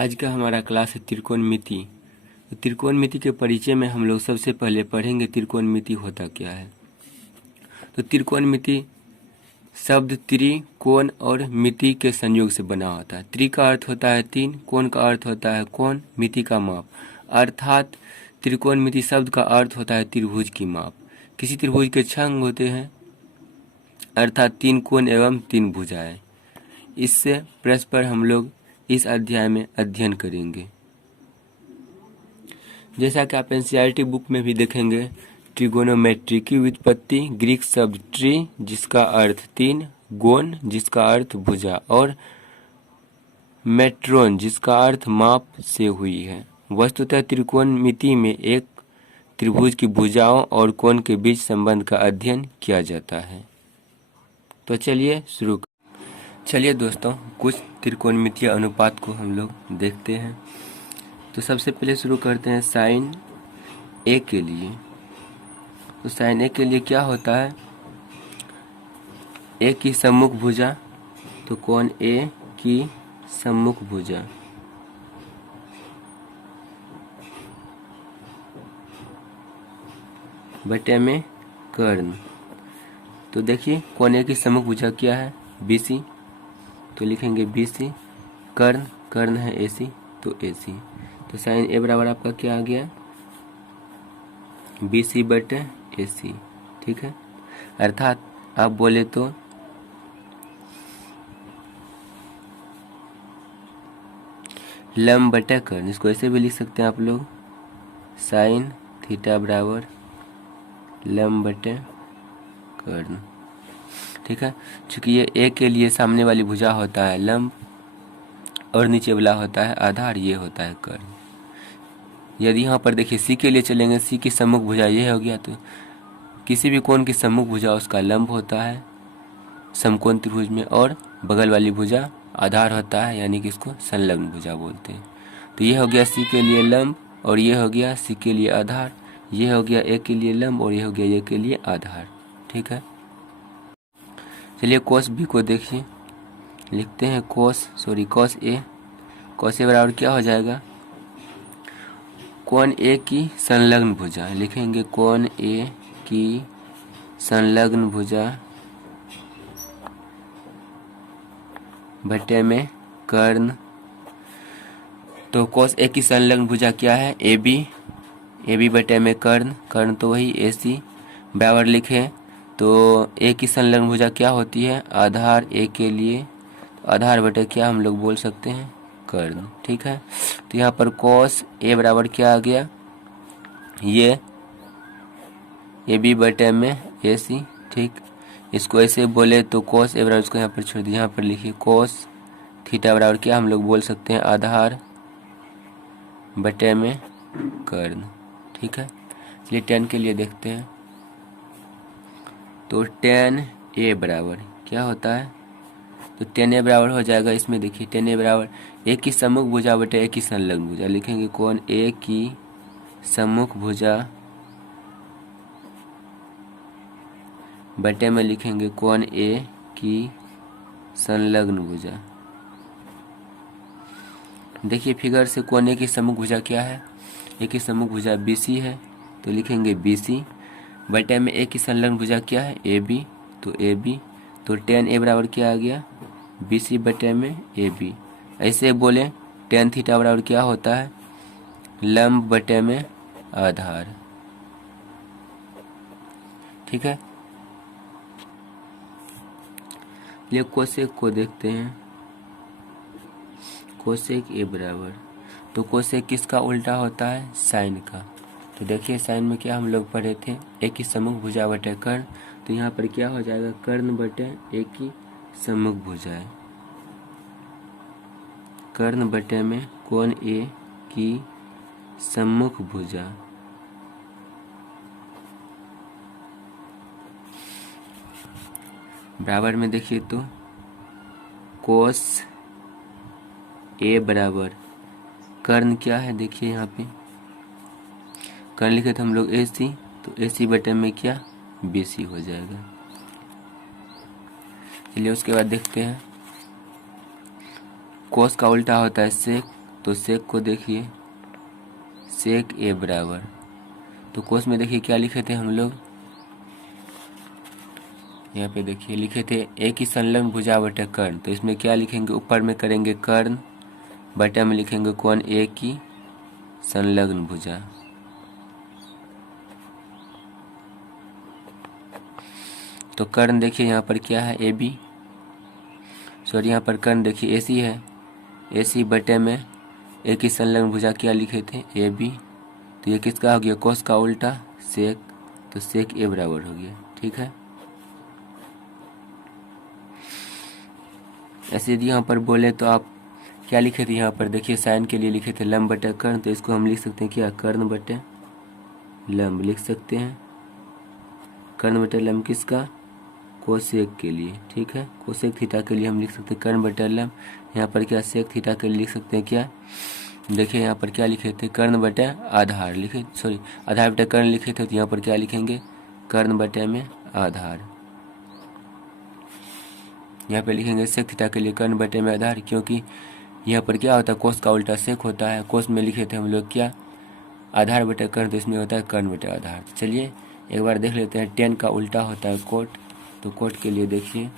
आज का हमारा क्लास है त्रिकोणमिति। तो त्रिकोणमिति के परिचय में हम लोग सबसे पहले पढ़ेंगे त्रिकोणमिति होता क्या है। तो त्रिकोणमिति शब्द त्रिकोण और मिति के संयोग से बना होता है। त्रि का अर्थ होता है तीन, कोण का अर्थ होता है कोण, मिति का माप। अर्थात त्रिकोणमिति शब्द का अर्थ होता है त्रिभुज की माप। किसी त्रिभुज के 6 अंग होते हैं, अर्थात 3 कोण एवं 3 भुजाएं। इससे परस्पर हम लोग इस अध्याय में अध्ययन करेंगे। जैसा कि आप एनसीईआरटी बुक में भी देखेंगे, ट्रिगोनोमेट्री की व्युत्पत्ति ग्रीक शब्द ट्री जिसका अर्थ 3, गोन जिसका अर्थ भुजा और मेट्रोन जिसका अर्थ माप से हुई है। वस्तुतः त्रिकोणमिति में एक त्रिभुज की भुजाओं और कोण के बीच संबंध का अध्ययन किया जाता है। तो चलिए दोस्तों, कुछ त्रिकोणमितीय अनुपात को हम लोग देखते हैं। तो सबसे पहले शुरू करते हैं साइन ए के लिए। तो साइन ए के लिए क्या होता है, ए की सम्मुख भुजा, तो कोण ए की सम्मुख भुजा बटे में कर्ण। तो देखिए कोण ए की सम्मुख भुजा क्या है, BC, तो लिखेंगे BC। कर्ण है AC, तो AC। तो साइन ए बराबर आपका क्या आ गया, BC बटे AC। ठीक है, अर्थात आप बोले तो लंब बटे कर्ण, इसको ऐसे भी लिख सकते हैं आप लोग, साइन थीटा बराबर लंब बटे कर्ण। ठीक है, चूंकि ये ए के लिए सामने वाली भुजा होता है लंब और नीचे वाला होता है आधार, ये होता है कर्ण। यदि यहाँ पर देखिए सी के लिए चलेंगे, सी की सम्मुख भुजा ये हो गया, तो किसी भी कोण की सम्मुख भुजा उसका लंब होता है समकोण त्रिभुज में, और बगल वाली भुजा आधार होता है, यानी कि इसको संलग्न भुजा बोलते हैं। तो ये हो गया सी के लिए लंब और ये हो गया सी के लिए आधार, ये हो गया ए के लिए लंब और ये हो गया ए के लिए आधार। ठीक है, चलिए कोस बी को देखिए, लिखते हैं कोस ए। कोस ए बराबर क्या हो जाएगा, कोण ए की संलग्न भुजा, लिखेंगे कोण ए की संलग्न भुजा बटे में कर्ण। तो कोस ए की संलग्न भुजा क्या है, AB बटे में कर्ण तो वही AC बराबर लिखे। तो ए की संलग्न भुजा क्या होती है, आधार ए के लिए, तो आधार बटे क्या हम लोग बोल सकते हैं, कर्ण। ठीक है, तो यहाँ पर कोस ए बराबर क्या आ गया, ये AB बटे में AC। ठीक, इसको ऐसे बोले तो कोस ए बराबर, इसको यहाँ पर छोड़ दिए, यहाँ पर लिखिए कोस थीटा बराबर क्या हम लोग बोल सकते हैं, आधार बटे में कर्ण। ठीक है, चलिए tan के लिए देखते हैं। तो tan A बराबर क्या होता है, तो tan A बराबर हो जाएगा, इसमें देखिए tan A बराबर ए की सम्मुख भुजा बटे ए की संलग्न भुजा, लिखेंगे कोण ए की सम्मुख भुजा बटे में लिखेंगे कोण ए की संलग्न भुजा। देखिए फिगर से कोण ए की सम्मुख भुजा क्या है, ए की सम्मुख भुजा BC है, तो लिखेंगे BC बटे में ए की संलग्न भुजा क्या है, AB, तो AB। तो tan A बराबर क्या आ गया, BC बटे में AB। ऐसे बोले tan थीटा बराबर क्या होता है, लंब बटे में आधार। ठीक है, ये कोसेक को देखते हैं। कोसेक A बराबर, तो कोसेक किसका उल्टा होता है, साइन का। तो देखिए साइन में क्या हम लोग पढ़े थे, ए की सम्मुख भुजा बटे कर्ण, तो यहाँ पर क्या हो जाएगा, कर्ण बटे ए की सम्मुख भुजा, कर्ण बटे में कोण ए की सम्मुख भुजा। बराबर में देखिए तो कोस ए बराबर कर्ण क्या है, देखिए यहाँ पे कर्ण लिखे थे हम लोग AC, तो AC बटे में क्या BC हो जाएगा। चलिए उसके बाद देखते हैं, कोस का उल्टा होता है सेक, तो सेक को देखिए सेक ए बराबर, तो कोस में देखिए क्या लिखे थे हम लोग, यहाँ पे देखिए लिखे थे ए की संलग्न भुजा बटे कर्ण, तो इसमें क्या लिखेंगे, ऊपर में करेंगे कर्ण, बटे में लिखेंगे कौन, ए की संलग्न भुजा। तो कर्ण देखिए यहाँ पर क्या है, ए बी, सॉरी यहाँ पर कर्ण देखिए ए सी है, ए सी बटे में ए की संलग्न भुजा क्या लिखे थे, ए बी, तो ये किसका हो गया, कोस का उल्टा सेक, तो सेक ए बराबर हो गया। ठीक है, ऐसे यदि यहाँ पर बोले तो आप क्या लिखे थे, यहाँ पर देखिए साइन के लिए लिखे थे लंब बटे कर्ण, तो इसको हम लिख सकते हैं क्या, कर्ण बटे लंब लिख सकते हैं, कर्ण बटे लंब किसका, कोसेक के लिए। ठीक है, कोसेक थीटा के लिए हम लिख सकते हैं कर्ण बटे लंब, यहाँ पर क्या सेक थीटा के लिए लिख सकते हैं क्या, देखिए यहाँ पर क्या लिखे थे, कर्ण बटे आधार लिखे, सॉरी आधार बटे कर्ण लिखे थे, तो यहाँ पर क्या लिखेंगे, कर्ण बटे में आधार, यहाँ पे लिखेंगे सेक थीटा के लिए कर्ण बटे में आधार, क्योंकि यहाँ पर क्या होता है, कोस का उल्टा सेक होता है, कोस में लिखे थे हम लोग क्या, आधार बटे कर्ण, तो इसमें होता है कर्ण बटे आधार। चलिए एक बार देख लेते हैं, टेन का उल्टा होता है कोट, तो कोट के लिए देखिए,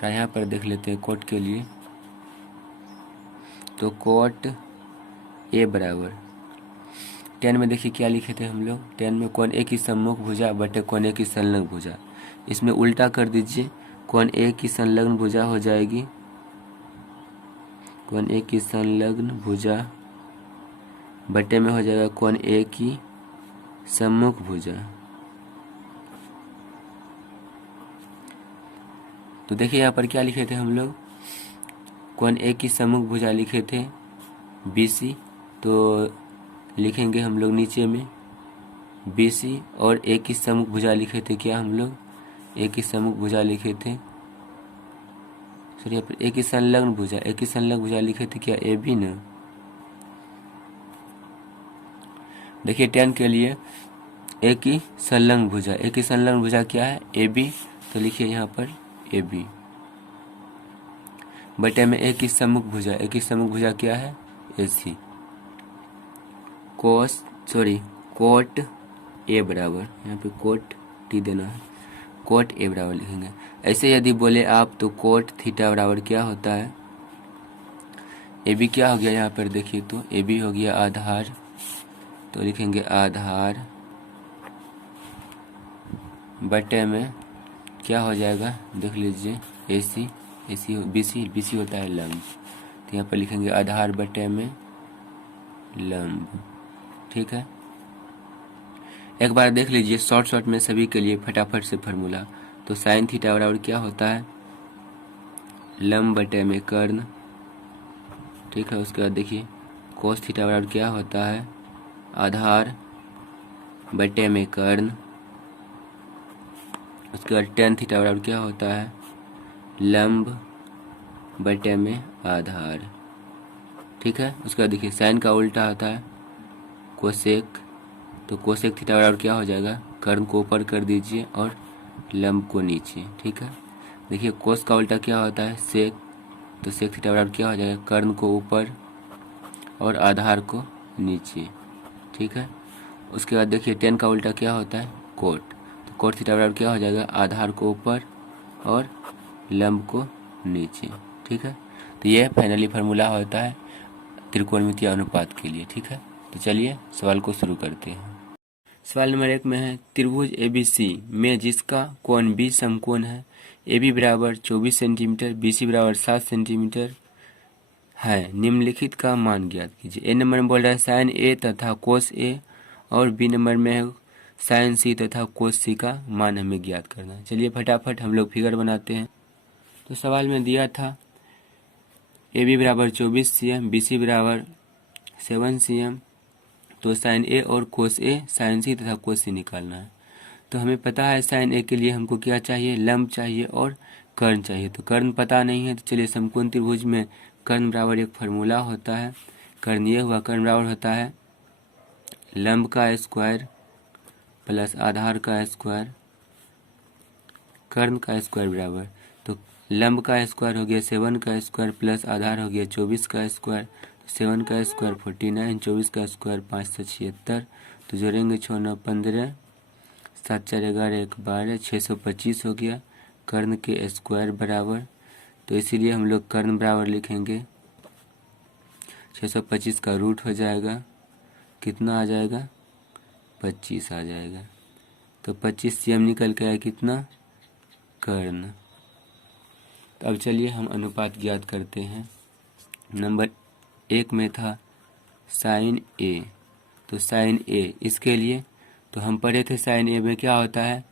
तो यहाँ पर देख लेते हैं कोट के लिए, तो कोट ए बराबर, टेन में देखिए क्या लिखे थे हम लोग, टेन में कौन ए की सम्मुख भुजा बटे कौन ए की संलग्न भुजा, इसमें उल्टा कर दीजिए, कौन ए की संलग्न भुजा हो जाएगी, कौन ए की संलग्न भुजा बटे में हो जाएगा कौन ए की सम्मुख भुजा। तो देखिए यहाँ पर क्या लिखे थे हम लोग, कौन ए की सम्मुख भुजा लिखे थे BC, तो लिखेंगे हम लोग नीचे में BC, और ए की सम्मुख भुजा लिखे थे क्या हम लोग, ए की सम्मुख भुजा लिखे थे, सॉरी यहाँ पर ए की संलग्न भुजा, ए की संलग्न भुजा लिखे थे क्या, AB ना। देखिए 10 के लिए ए की संलग्न भुजा, ए की संलग्न भुजा क्या है, AB, तो लिखिए यहाँ पर AB बटे में ए की सम्मुख भुजा, ए की सम्मुख भुजा क्या है, AC, cos sorry cot A बराबर, यहाँ पे कोट टी देना है, कोट ए बराबर लिखेंगे। ऐसे यदि बोले आप तो कोट थीटा बराबर क्या होता है, AB क्या हो गया, यहाँ पर देखिए तो AB हो गया आधार, तो लिखेंगे आधार बटे में क्या हो जाएगा, देख लीजिए AC, BC होता है लंब, तो यहाँ पर लिखेंगे आधार बटे में लंब। ठीक है, एक बार देख लीजिए शॉर्ट में सभी के लिए फटाफट से फार्मूला, तो साइन थीटा बराबर क्या होता है, लंब बटे में कर्ण। ठीक है, उसके बाद देखिए कोस थीटा बराबर क्या होता है, आधार बटे में कर्ण। उसके बाद टेन थीटा बराबर क्या होता है, लंब बटे में आधार। ठीक है, उसके बाद देखिए साइन का उल्टा होता है कोसेक, तो कोसेक थीटा बराबर क्या हो जाएगा, कर्ण को ऊपर कर दीजिए और लंब को नीचे। ठीक है, देखिए कोस का उल्टा क्या होता है सेक, तो सेक थीटा बराबर क्या हो जाएगा, कर्ण को ऊपर और आधार को नीचे। ठीक है, उसके बाद देखिए टेन का उल्टा क्या होता है कोट, तो कोट थीटा बराबर क्या हो जाएगा, आधार को ऊपर और लंब को नीचे। ठीक है, तो यह फाइनली फार्मूला होता है त्रिकोणमितीय अनुपात के लिए। ठीक है, तो चलिए सवाल को शुरू करते हैं। सवाल नंबर 1 में है, त्रिभुज ABC में जिसका कोण B समकोण है, AB बराबर 24 सेंटीमीटर, BC बराबर 7 सेंटीमीटर है, निम्नलिखित का मान ज्ञात कीजिए। A नंबर में बोल रहा है साइन A तथा कोस A, और B नंबर में है साइन C तथा कोस C का मान हमें ज्ञात करना है। चलिए फटाफट हम लोग फिगर बनाते हैं। तो सवाल में दिया था AB बराबर 24 cm, BC बराबर 7 cm, तो साइन A और कोस A, साइन C तथा कोस C निकालना है। तो हमें पता है साइन A के लिए हमको क्या चाहिए, लंब चाहिए और कर्ण चाहिए। तो कर्ण पता नहीं है, तो चलिए समकोण त्रिभुज में कर्ण बराबर एक फार्मूला होता है, कर्ण ये हुआ, कर्ण बराबर होता है लंब का स्क्वायर प्लस आधार का स्क्वायर, कर्ण का स्क्वायर बराबर, तो लंब का स्क्वायर हो गया 7 का स्क्वायर प्लस आधार हो गया 24 का स्क्वायर। 7 का स्क्वायर 49, 24 का स्क्वायर 576। तो जोड़ेंगे 6 9 15, 7 4 11 1 12, 625 हो गया। कर्ण के स्क्वायर बराबर, तो इसीलिए हम लोग कर्ण बराबर लिखेंगे 625 का रूट हो जाएगा, कितना आ जाएगा 25 आ जाएगा। तो 25 cm निकल के आया कितना, कर्ण। तो अब चलिए हम अनुपात ज्ञात करते हैं। नंबर 1 में था साइन ए, तो साइन ए इसके लिए तो हम पढ़े थे साइन ए में क्या होता है,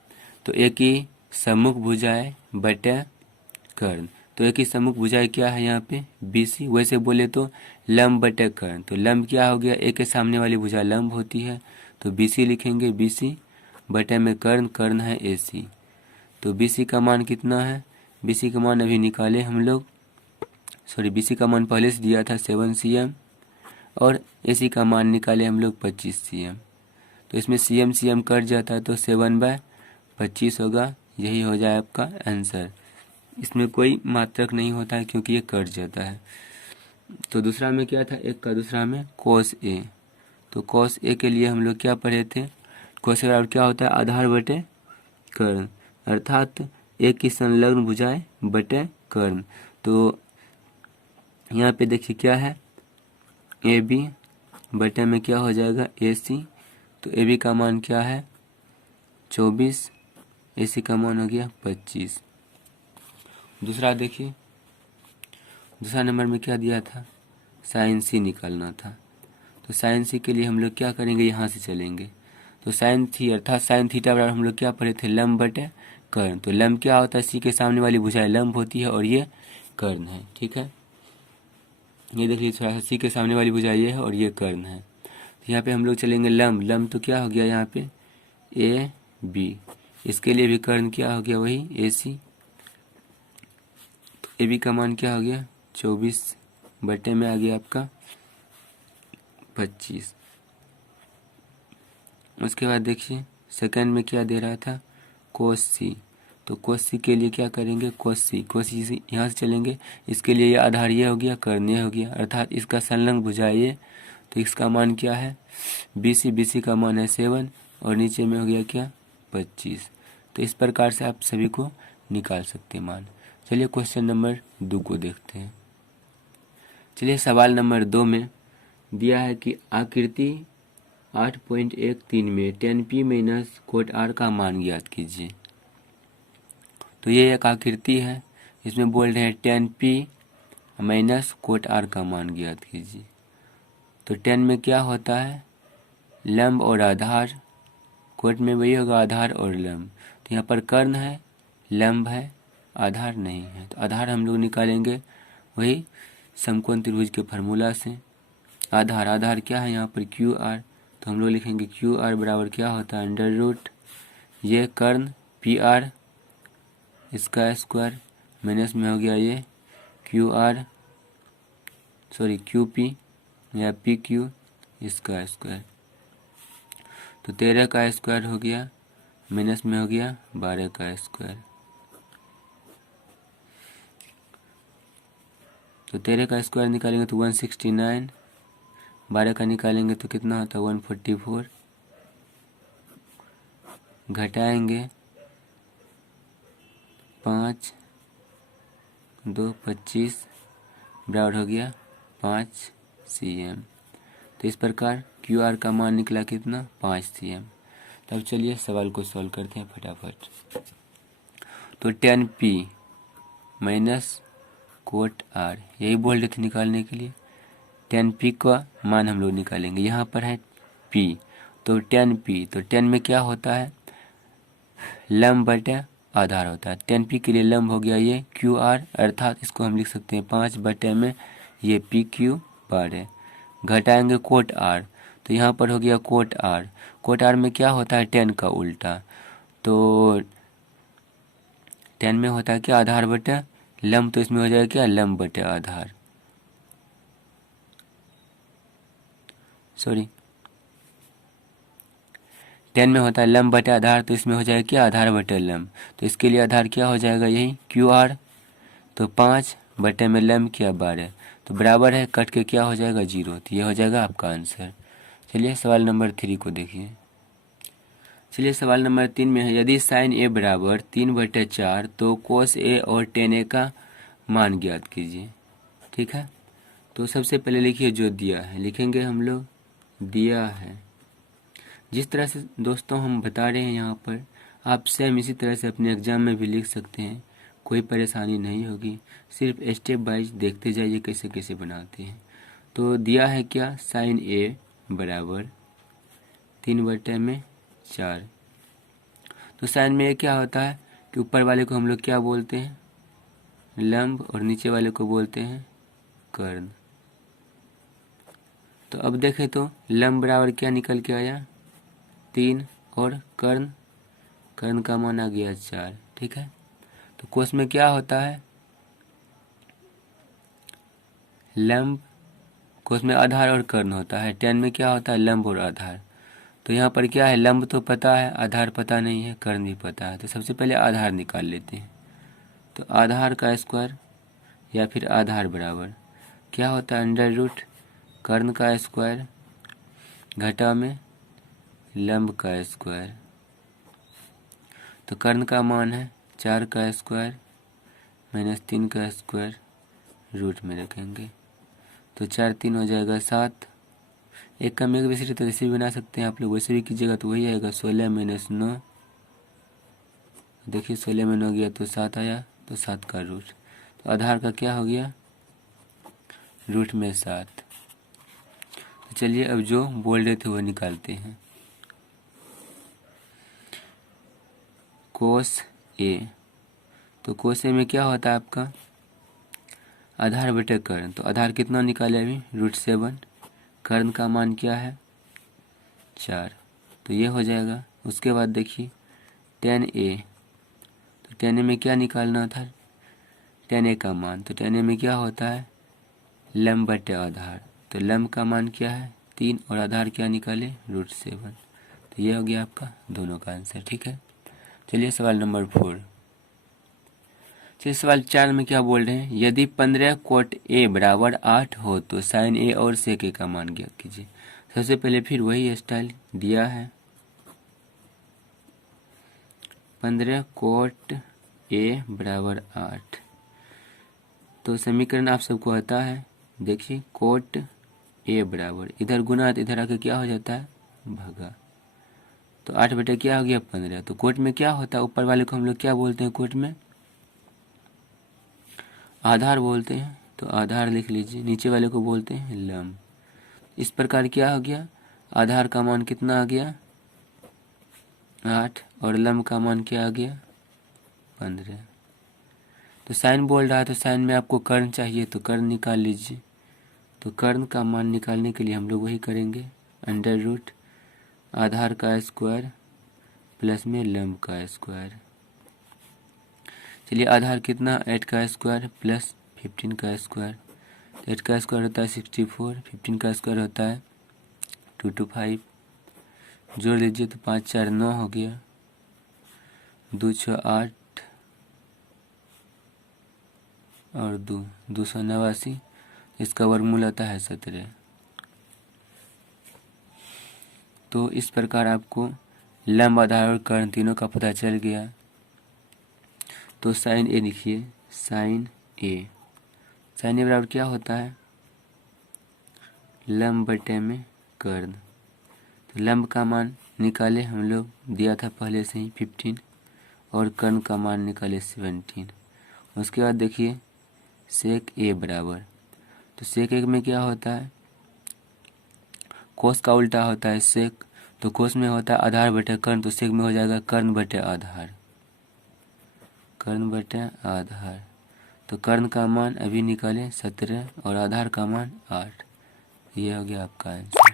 तो ए की सम्मुख भुजाएं बटे कर्ण। तो ए की सम्मुख भुजाएं क्या है यहाँ पे BC, वैसे बोले तो लंब बटे कर्ण। तो लंब क्या हो गया, ए के सामने वाली भुजा लंब होती है, तो BC लिखेंगे, BC बटे में कर्ण, कर्ण है AC। तो BC का मान कितना है, BC का मान अभी निकाले हम लोग, BC का मान पहले से दिया था 7 cm, और AC का मान निकाले हम लोग 25 cm। तो इसमें cm कट जाता है, तो 7/25 होगा, यही हो जाए आपका आंसर। इसमें कोई मात्रक नहीं होता है क्योंकि ये कट जाता है। तो दूसरा में क्या था, एक का दूसरा में cos A। तो cos A के लिए हम लोग क्या पढ़े थे, cos A बराबर क्या होता है, आधार बटे कर्ण, अर्थात A की संलग्न भुजाएं बटे कर्ण। तो यहाँ पे देखिए क्या है, AB बटे में क्या हो जाएगा AC। तो AB का मान क्या है 24, AC का मान हो गया 25। दूसरा देखिए, दूसरा नंबर में क्या दिया था, साइन C निकालना था। तो साइन C के लिए हम लोग क्या करेंगे, यहाँ से चलेंगे। तो साइन थी अर्थात साइन थीटा बराबर हम लोग क्या पढ़े थे, लंब बटे कर्ण। तो लंब क्या होता है, C के सामने वाली भुजाएं लंब होती है और ये कर्ण है, ठीक है। ये देखिए थोड़ा सा, C के सामने वाली भुजा ये है और ये कर्ण है। तो यहाँ पे हम लोग चलेंगे लंब, लंब तो क्या हो गया यहाँ पे AB, इसके लिए भी कर्ण क्या हो गया वही AC। तो AB का मान क्या हो गया 24 बटे में आ गया आपका 25। उसके बाद देखिए सेकंड में क्या दे रहा था, cos C। तो cos C के लिए क्या करेंगे, cos C यहाँ से चलेंगे, इसके लिए ये आधार ये हो गया, कर्ण ये हो गया, अर्थात इसका संलग्न भुजा ये। तो इसका मान क्या है BC का मान है 7 और नीचे में हो गया क्या 25। तो इस प्रकार से आप सभी को निकाल सकते हैं मान। चलिए क्वेश्चन नंबर 2 को देखते हैं। चलिए सवाल नंबर 2 में दिया है कि आकृति 8.13 में tan P minus cot R का मान ज्ञात कीजिए। तो ये एक आकृति है, इसमें बोल रहे हैं tan P minus cot R का मान ज्ञात कीजिए। तो tan में क्या होता है, लंब और आधार, कोट में वही होगा आधार और लंब। तो यहाँ पर कर्ण है, लंब है, आधार नहीं है। तो आधार हम लोग निकालेंगे वही समकोण त्रिभुज के फार्मूला से। आधार क्या है यहाँ पर QR, तो हम लोग लिखेंगे QR बराबर क्या होता है अंडर रूट ये कर्ण PR इसका स्क्वायर माइनस में हो गया ये QP या PQ इसका स्क्वायर। तो 13 का स्क्वायर हो गया माइनस में हो गया 12 का स्क्वायर। तो 13 का स्क्वायर निकालेंगे तो 169, 12 का निकालेंगे तो कितना होता है 144, घटाएंगे 5 2 25 बराबर हो गया 5 cm। तो इस प्रकार QR का मान निकला कितना 5 cm। तब चलिए सवाल को सॉल्व करते हैं फटाफट। तो tan P minus cot R यही बोल रहे थे निकालने के लिए। tan P का मान हम लोग निकालेंगे, यहाँ पर है P। तो tan P, तो tan में क्या होता है लंब बटे आधार होता है। tan P के लिए लंब हो गया ये QR, अर्थात इसको हम लिख सकते हैं 5 बटे में ये PQ बार है। घटाएंगे कोट R, तो यहाँ पर हो गया कोट R। कोट R में क्या होता है tan का उल्टा। तो tan में होता है क्या आधार बटे लंब, तो इसमें हो जाएगा क्या लंब बटे आधार, tan में होता है लंब बटे आधार, तो इसमें हो जाएगा क्या आधार बटे लंब। तो इसके लिए आधार क्या हो जाएगा यही QR, तो 5 बटे में लम्ब किया 12, तो बराबर है, कट के क्या हो जाएगा 0, तो ये हो जाएगा आपका आंसर। चलिए सवाल नंबर 3 को देखिए। चलिए सवाल नंबर 3 में है, यदि साइन ए बराबर 3/4 तो कोस ए और टेन ए का मान ज्ञात कीजिए। ठीक है, तो सबसे पहले लिखिए जो दिया है, लिखेंगे हम लोग दिया है। जिस तरह से दोस्तों हम बता रहे हैं यहाँ पर, आप सेम इसी तरह से अपने एग्जाम में भी लिख सकते हैं, कोई परेशानी नहीं होगी। सिर्फ स्टेप वाइज देखते जाइए कैसे कैसे बनाते हैं। तो दिया है क्या, साइन ए बराबर 3/4। तो साइन में ए क्या होता है कि ऊपर वाले को हम लोग क्या बोलते हैं, लंब, और नीचे वाले को बोलते हैं कर्ण। तो अब देखें तो लंब बराबर क्या निकल के आया 3, और कर्ण का मान आ गया 4। ठीक है, तो कोस में क्या होता है, लंब, कोस में आधार और कर्ण होता है। टेन में क्या होता है, लंब और आधार। तो यहाँ पर क्या है, लंब तो पता है, आधार पता नहीं है, कर्ण भी पता है। तो सबसे पहले आधार निकाल लेते हैं। तो आधार का स्क्वायर या फिर आधार बराबर क्या होता है, अंडर रूट कर्ण का स्क्वायर घटा में लंब का स्क्वायर। तो कर्ण का मान है 4 का स्क्वायर माइनस 3 का स्क्वायर, रूट में रखेंगे। तो 4 3 हो जाएगा 7। एक का मेग वैसे तो ऐसे भी बना सकते हैं आप लोग, वैसे भी कीजिएगा तो वही आएगा 16 - 9। देखिए 16 में 9 गया तो 7 आया, तो 7 का रूट। तो आधार का क्या हो गया, रूट में 7। तो चलिए अब जो बोल रहे थे वो निकालते हैं। कोस ए, तो कोस ए में क्या होता है आपका आधार बटे कर्ण। तो आधार कितना निकाले अभी, √7। कर्ण का मान क्या है 4, तो ये हो जाएगा। उसके बाद देखिए टेन ए, तो टेन ए में क्या निकालना था, टेन ए का मान। तो टेन ए में क्या होता है लंब बटे आधार। तो लंब का मान क्या है 3, और आधार क्या निकाले √7। तो ये हो गया आपका दोनों का आंसर। ठीक है, चलिए सवाल नंबर 4। चलिए सवाल 4 में क्या बोल रहे हैं, यदि 15 कोट ए बराबर 8 हो तो साइन ए और सेक ए का मान ज्ञात कीजिए। सबसे पहले फिर वही स्टाइल दिया है, 15 कोट ए बराबर 8। तो समीकरण आप सबको आता है, देखिए कोट ए बराबर, इधर गुना तो इधर आके क्या हो जाता है भगा। तो 8 बटे क्या हो गया 15। तो कोट में क्या होता है, ऊपर वाले को हम लोग क्या बोलते हैं, कोट में आधार बोलते हैं। तो आधार लिख लीजिए, नीचे वाले को बोलते हैं लंब। इस प्रकार क्या हो गया, आधार का मान कितना आ गया 8, और लंब का मान क्या आ गया 15। तो साइन बोल रहा है, तो साइन में आपको कर्ण चाहिए, तो कर्ण निकाल लीजिए। तो कर्ण का मान निकालने के लिए हम लोग वही करेंगे, अंडर रूट आधार का स्क्वायर प्लस में लंब का स्क्वायर। चलिए आधार कितना 8 का स्क्वायर प्लस 15 का स्क्वायर। 8 का स्क्वायर होता है 64, 15 का स्क्वायर होता है 225। जोड़ लीजिए तो 5 4 9 हो गया, 2 6 8 और 2 289। इसका वर्गमूल आता है 17। तो इस प्रकार आपको लंब आधार और कर्ण तीनों का पता चल गया। तो साइन ए लिखिए, साइन ए बराबर क्या होता है लंब बटे में कर्ण। तो लंब का मान निकाले हम लोग, दिया था पहले से ही 15, और कर्ण का मान निकाले 17। उसके बाद देखिए सेक ए बराबर, तो सेक ए में क्या होता है कोस का उल्टा होता है सेक। तो कोस में होता है आधार बटे कर्ण, तो सेक में हो जाएगा कर्ण बटे आधार, कर्ण बटे आधार। तो कर्ण का मान अभी निकाले 17 और आधार का मान 8। ये हो गया आपका आंसर।